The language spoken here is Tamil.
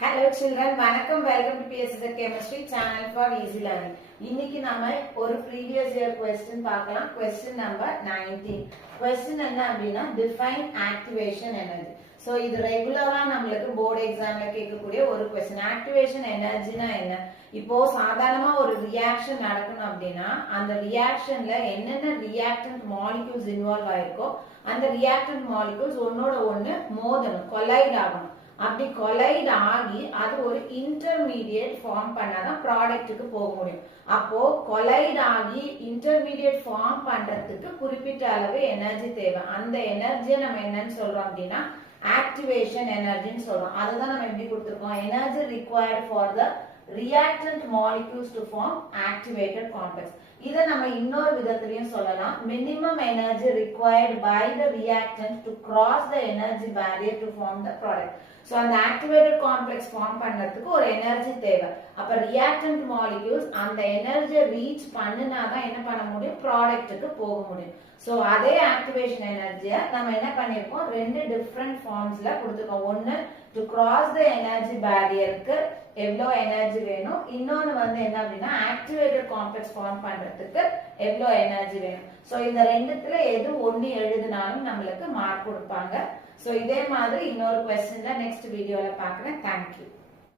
Hello children, வணக்கம். Welcome to PSZ Chemistry channel for easy learning. இன்னைக்கு நாம ஒரு previous year question பார்க்கலாம். Question number 19. Question என்ன அப்படின்னா define activation energy. So இது ரெகுலரா நம்மளுக்கு போர்டு எக்ஸாம்ல கேட்கக்கூடிய ஒரு question. Activation energyனா என்ன? இப்போ சாதாரணமா ஒரு ரியாக்ஷன் நடக்கணும் அப்படின்னா அந்த ரியாக்ஷன்ல என்னென்ன ரியாக்டன்ட் மாலிக்யூல்ஸ் இன்வால்வ் ஆயிருக்கோ அந்த ரியாக்டன்ட் மாலிக்யூல்ஸ் ஒன்னோட ஒன்னு மோதணும், கொலைட் ஆகணும். அப்படி கொலைட் ஆகி அது ஒரு இன்டர்மீடியேட் ஃபார்ம் பண்ணாதான் ப்ராடக்ட்டுக்கு போக முடியும். அப்போ கொலைட் ஆகி இன்டர்மீடியேட் ஃபார்ம் பண்றதுக்கு குறிப்பிட்ட அளவு எனர்ஜி தேவை. அந்த எனர்ஜியை நம்ம என்னன்னு சொல்றோம் அப்படின்னா ஆக்டிவேஷன் எனர்ஜின்னு சொல்றோம். அதுதான் நம்ம எப்படி கொடுத்துருக்கோம், energy required for the reactant molecules to form activated complex. இத நம்ம இன்னொரு விதத்திலையும் சொல்லலாம், minimum energy required by the reactant to cross the energy barrier to form the product. So அந்த activated complex form பண்றதுக்கு ஒரு எனர்ஜி தேவை. அப்ப reactant molecules அந்த எனர்ஜியை ரீச் பண்ணினாதான் என்ன பண்ண முடியும், ப்ராடக்ட்டுக்கு போக முடியும். சோ அதே ஆக்டிவேஷன் எனர்ஜியை நம்ம என்ன பண்ணிருக்கோம், ரெண்டு டிஃபரெண்ட் ஃபார்ம்ஸ்ல கொடுத்துருக்கோம். ஒன்னு டு கிராஸ் த எனர்ஜி பேரியருக்கு எவ்வளோ எனர்ஜி வேணும், இன்னொன்னு வந்து என்ன அப்படின்னா ஆக்டிவேட்டட் காம்ப்ளெக்ஸ் ஃபார்ம் பண்றதுக்கு எவ்வளோ எனர்ஜி வேணும். சோ இந்த ரெண்டுத்துல எது ஒன்னு எழுதினாலும் நம்மளுக்கு மார்க் கொடுப்பாங்க. சோ இதே மாதிரி இன்னொரு क्वेश्चनல நெக்ஸ்ட் வீடியோல பார்க்கறேன். தேங்க்யூ.